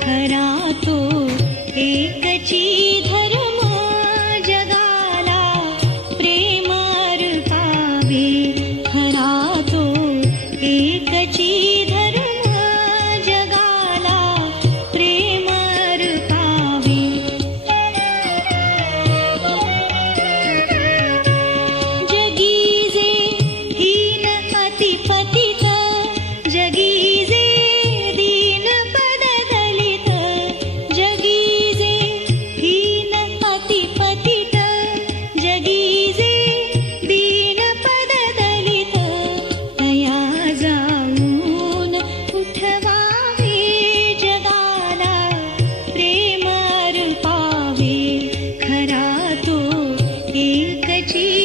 खरा तो एकची धर्म जगाला प्रेम अर्पावे. खरा तो एकची धर्म जगाला प्रेम अर्पावे. जगी जे हीन अतिपतित, जगी जे दीन पददलित, जगी जे हीन अतिपतित, जगी जे दीन पददलित, तया जाऊन उठवावे जगाला प्रेम अर्पावे. खरा तो एकची